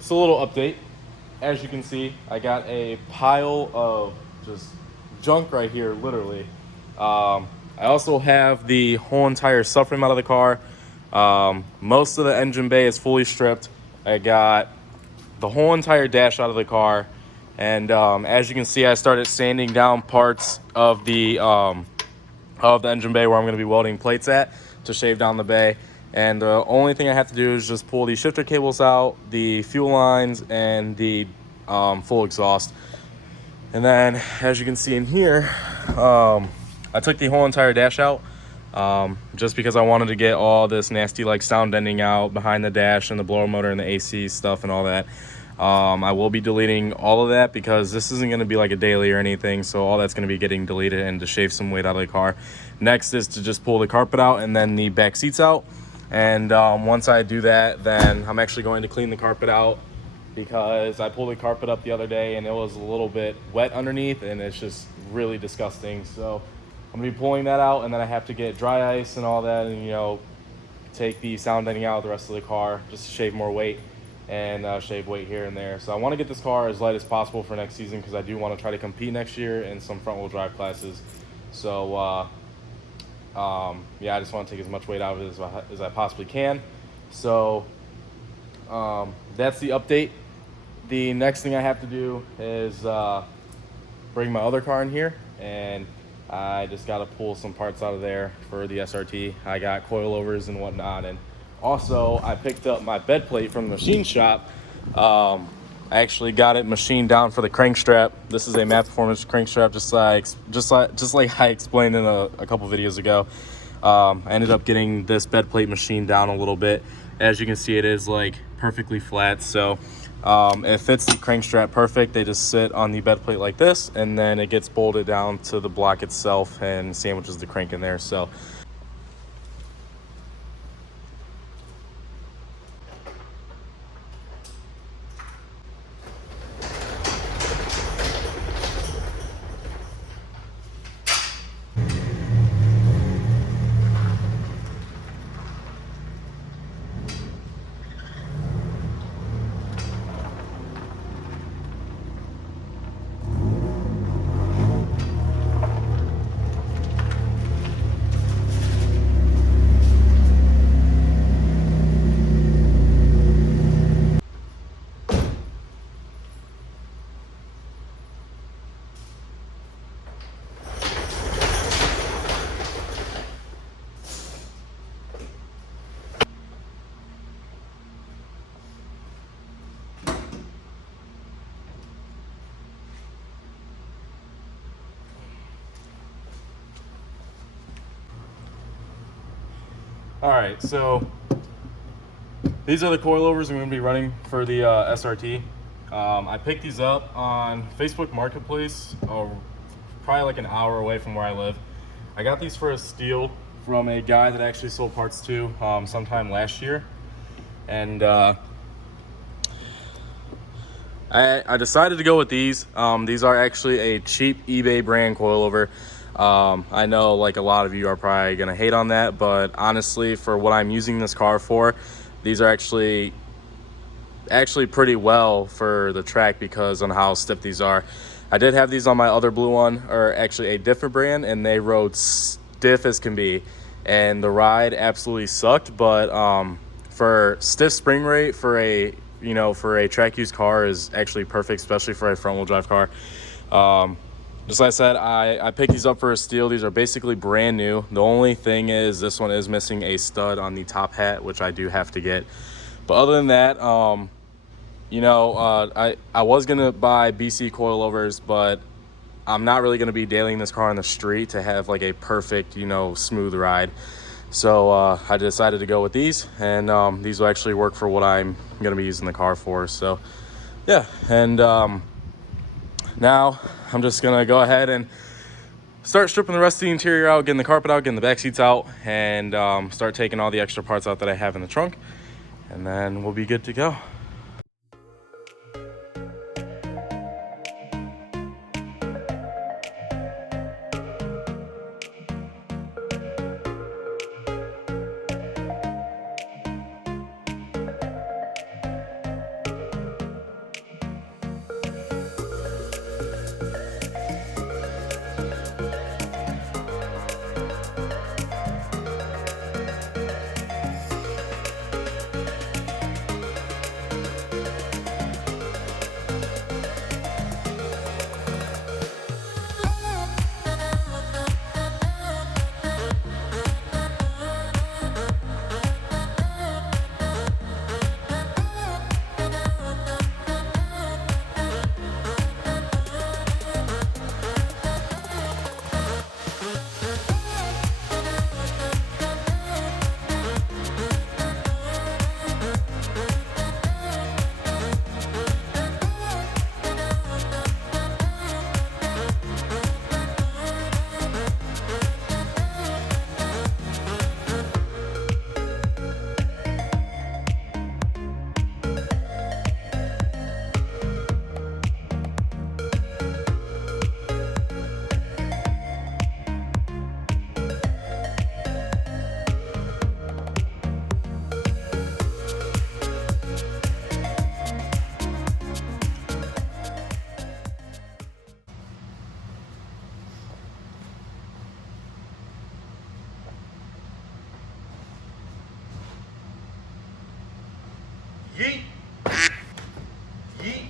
Just a little update. As you can see, I got a pile of just junk right here, literally. I also have the whole entire subframe out of the car. Most of the engine bay is fully stripped. I got the whole entire dash out of the car. And as you can see, I started sanding down parts of the engine bay where I'm going to be welding plates at to shave down the bay. And the only thing I have to do is just pull the shifter cables out, the fuel lines, and the full exhaust. And then, as you can see in here, I took the whole entire dash out just because I wanted to get all this nasty like sound ending out behind the dash and the blower motor and the AC stuff and all that. I will be deleting all of that because this isn't going to be like a daily or anything, so all that's going to be getting deleted and to shave some weight out of the car. Next is to just pull the carpet out and then the back seats out. And once I do that, then I'm actually going to clean the carpet out because I pulled the carpet up the other day and it was a little bit wet underneath and it's just really disgusting. So I'm gonna be pulling that out, and then I have to get dry ice and all that, and take the sound ending out of the rest of the car just to shave more weight and shave weight here and there. So I want to get this car as light as possible for next season because I do want to try to compete next year in some front wheel drive classes. So yeah, I just want to take as much weight out of it as I possibly can. So that's the update. The next thing I have to do is bring my other car in here, and I just got to pull some parts out of there for the SRT. I got coilovers and whatnot, and also I picked up my bed plate from the machine shop. I actually got it machined down for the crank strap. This is a Math Performance crank strap, just like I explained in a couple videos ago. I ended up getting this bed plate machined down a little bit. As you can see, it is like perfectly flat, so it fits the crank strap perfect. They just sit on the bed plate like this, and then it gets bolted down to the block itself and sandwiches the crank in there. So all right, so these are the coilovers I'm going to be running for the SRT. I picked these up on Facebook Marketplace, probably like an hour away from where I live. I got these for a steal from a guy that I actually sold parts to sometime last year. And I decided to go with these. These are actually a cheap eBay brand coilover. I know like a lot of you are probably gonna hate on that, but honestly, for what I'm using this car for, these are actually pretty well for the track because on how stiff these are. I did have these on my other blue one, or actually a different brand, and they rode stiff as can be, and the ride absolutely sucked. But for stiff spring rate for a track use car is actually perfect, especially for a front wheel drive car. Just like I said, I picked these up for a steal. These are basically brand new. The only thing is this one is missing a stud on the top hat, which I do have to get. But other than that, I was gonna buy BC coilovers, but I'm not really gonna be dailying this car on the street to have like a perfect, smooth ride. So I decided to go with these, and these will actually work for what I'm gonna be using the car for. So yeah, and now I'm just gonna go ahead and start stripping the rest of the interior out, getting the carpet out, getting the back seats out, and start taking all the extra parts out that I have in the trunk, and then we'll be good to go. Yeet. Yeet.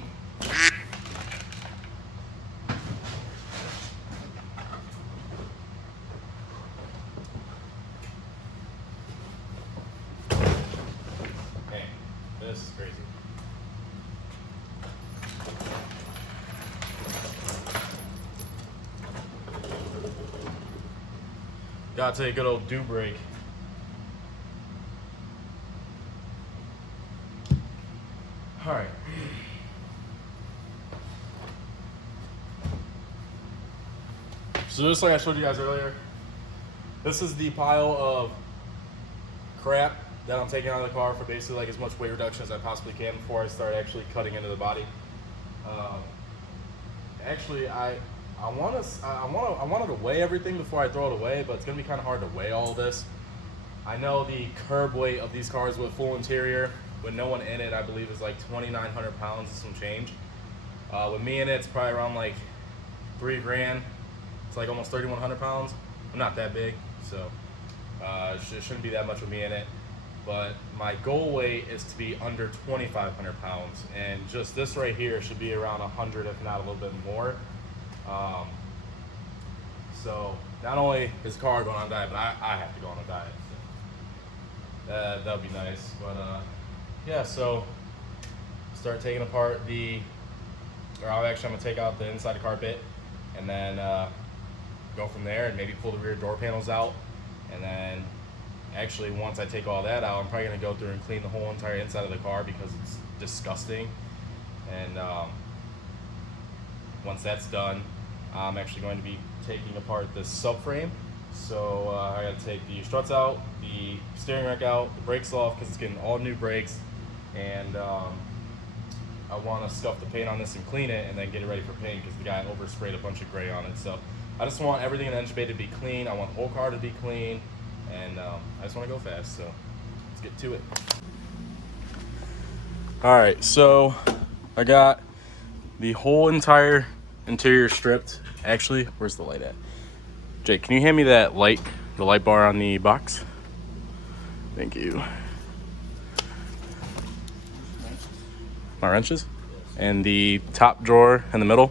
Man, this is crazy. Gotta take a good old dew break. All right. So just like I showed you guys earlier, this is the pile of crap that I'm taking out of the car for basically like as much weight reduction as I possibly can before I start actually cutting into the body. Actually, I wanted to weigh everything before I throw it away, but it's gonna be kind of hard to weigh all of this. I know the curb weight of these cars with full interior, with no one in it, I believe is like 2,900 pounds and some change. With me in it, it's probably around like 3 grand. It's like almost 3,100 pounds. I'm not that big, so it shouldn't be that much with me in it. But my goal weight is to be under 2,500 pounds, and just this right here should be around 100, if not a little bit more. So not only is the car going on a diet, but I have to go on a diet. So that would be nice. But yeah, so start taking apart I'm gonna take out the inside carpet, and then go from there, and maybe pull the rear door panels out, and then actually once I take all that out, I'm probably gonna go through and clean the whole entire inside of the car because it's disgusting. And once that's done, I'm actually going to be taking apart the subframe. So I gotta take the struts out, the steering rack out, the brakes off because it's getting all new brakes, and I want to scuff the paint on this and clean it and then get it ready for paint because the guy oversprayed a bunch of gray on it. So I just want everything in the engine bay to be clean. I want the whole car to be clean, and I just want to go fast. So let's get to it. All right, so I got the whole entire interior stripped. Actually, where's the light at? Jake, can you hand me that light, the light bar on the box? Thank you. My wrenches? And the top drawer in the middle,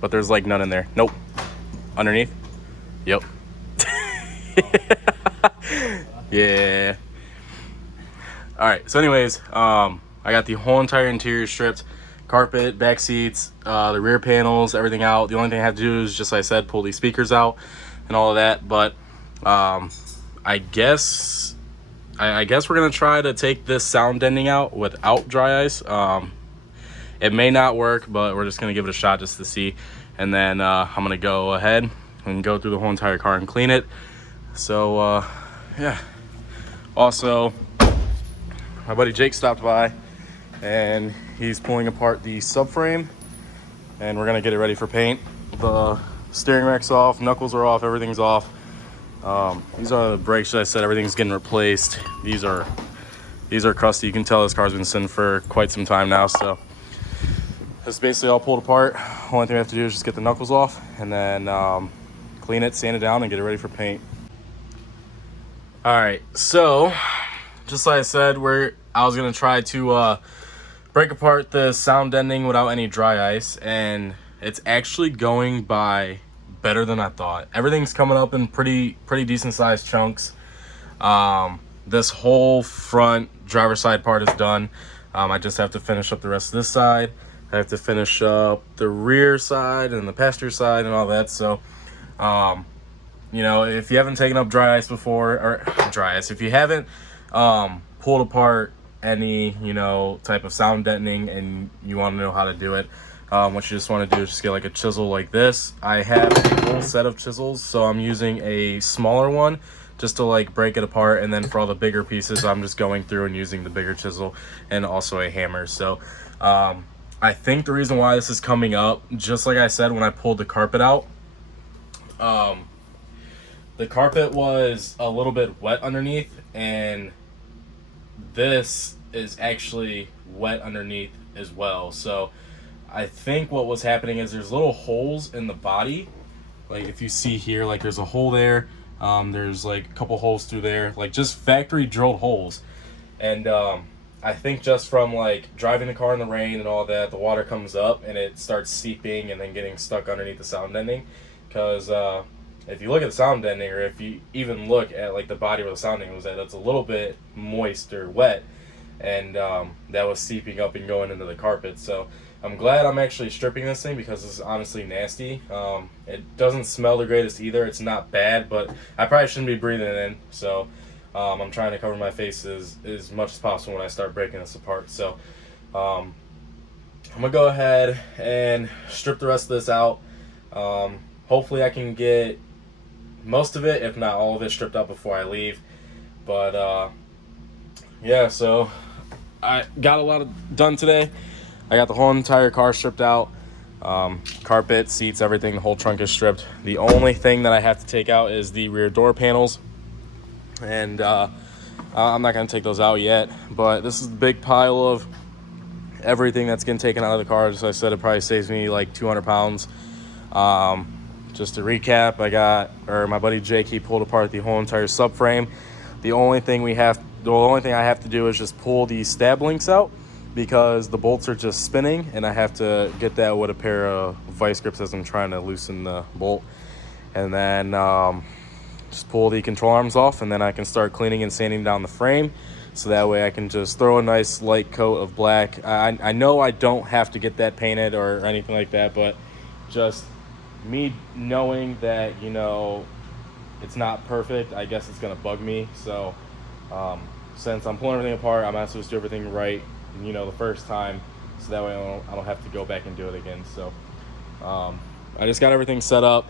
but there's like none in there. Nope. Underneath? Yep. Yeah. All right, so anyways, I got the whole entire interior stripped. Carpet, back seats, the rear panels, everything out. The only thing I have to do is, just like I said, pull these speakers out and all of that. But I guess we're gonna try to take this sound deadening out without dry ice. It may not work, but we're just gonna give it a shot just to see. And then I'm gonna go ahead and go through the whole entire car and clean it. So yeah. Also, my buddy Jake stopped by, and he's pulling apart the subframe, and we're gonna get it ready for paint. The steering rack's off, knuckles are off, everything's off. These are the brakes that I said everything's getting replaced. These are crusty. You can tell this car's been sitting for quite some time now. So it's basically all pulled apart. Only thing we have to do is just get the knuckles off, and then clean it, sand it down, and get it ready for paint. All right, so just like I said, I was gonna try to break apart the sound deadening without any dry ice, and it's actually going by better than I thought. Everything's coming up in pretty decent sized chunks. This whole front driver's side part is done. I just have to finish up the rest of this side. I have to finish up the rear side and the passenger side and all that. So you know, if you haven't taken up dry ice before, or dry ice, if you haven't pulled apart any, you know, type of sound deadening and you want to know how to do it, what you just want to do is just get like a chisel like this. I have a whole set of chisels, so I'm using a smaller one just to like break it apart, and then for all the bigger pieces I'm just going through and using the bigger chisel and also a hammer. So I think the reason why this is coming up, just like I said when I pulled the carpet out, the carpet was a little bit wet underneath, and this is actually wet underneath as well. So I think what was happening is there's little holes in the body. Like if you see here, like there's a hole there. There's like a couple holes through there, like just factory drilled holes. And I think just from like driving the car in the rain and all that, the water comes up and it starts seeping and then getting stuck underneath the sound ending. Because if you look at the sound ending, or if you even look at like the body where the sound ending was at, that's a little bit moist or wet, and that was seeping up and going into the carpet. So I'm glad I'm actually stripping this thing because it's honestly nasty. It doesn't smell the greatest either. It's not bad, but I probably shouldn't be breathing it in. So I'm trying to cover my face as much as possible when I start breaking this apart. So I'm gonna go ahead and strip the rest of this out. Hopefully I can get most of it, if not all of it, stripped out before I leave. But yeah, so I got a lot done today. I got the whole entire car stripped out. Carpet, seats, everything, the whole trunk is stripped. The only thing that I have to take out is the rear door panels. And I'm not going to take those out yet. But this is the big pile of everything that's getting taken out of the car. As I said, it probably saves me like 200 pounds. Just to recap, my buddy Jake, he pulled apart the whole entire subframe. The only thing I have to do is just pull the stab links out because the bolts are just spinning, and I have to get that with a pair of vice grips as I'm trying to loosen the bolt. And then just pull the control arms off, and then I can start cleaning and sanding down the frame. So that way I can just throw a nice light coat of black. I know I don't have to get that painted or anything like that, but just me knowing that, it's not perfect, I guess it's gonna bug me. So since I'm pulling everything apart, I'm not supposed to do everything right, the first time, so that way I don't have to go back and do it again. So I just got everything set up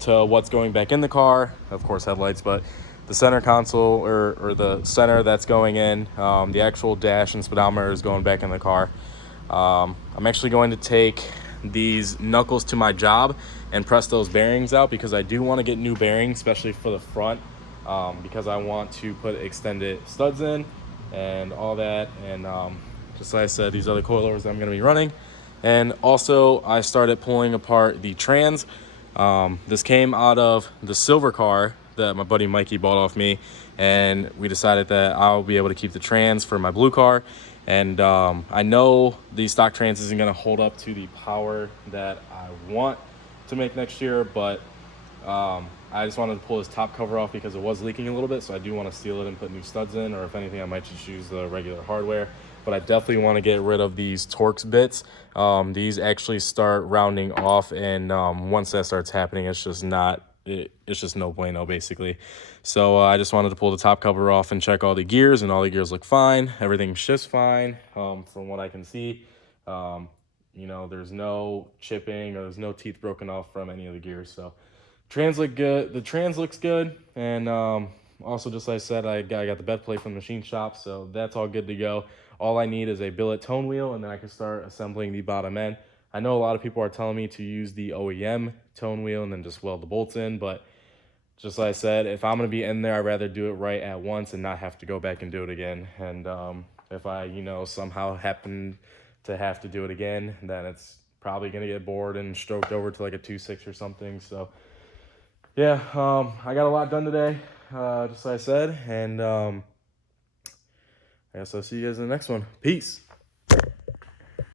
to what's going back in the car, of course headlights, but the center console or the center that's going in, the actual dash and speedometer is going back in the car. I'm actually going to take these knuckles to my job and press those bearings out because I do want to get new bearings, especially for the front, because I want to put extended studs in and all that. And just like I said, these other coilovers that I'm going to be running. And also I started pulling apart the trans. This came out of the silver car that my buddy Mikey bought off me, and we decided that I'll be able to keep the trans for my blue car. And I know the stock trans isn't going to hold up to the power that I want to make next year, but I just wanted to pull this top cover off because it was leaking a little bit, so I do want to seal it and put new studs in, or if anything I might just use the regular hardware. But I definitely want to get rid of these Torx bits. These actually start rounding off, and once that starts happening, it's just no bueno, basically. So I just wanted to pull the top cover off and check all the gears, and all the gears look fine. Everything's just fine from what I can see. There's no chipping or there's no teeth broken off from any of the gears. So trans look good. The trans looks good. And also, just like I said, I got the bed plate from the machine shop, so that's all good to go. All I need is a billet tone wheel, and then I can start assembling the bottom end. I know a lot of people are telling me to use the OEM tone wheel and then just weld the bolts in, but just like I said, if I'm going to be in there, I'd rather do it right at once and not have to go back and do it again. And if I, somehow happen to have to do it again, then it's probably going to get bored and stroked over to like a 2.6 or something. So yeah, I got a lot done today, just like I said, and I guess I'll see you guys in the next one. Peace.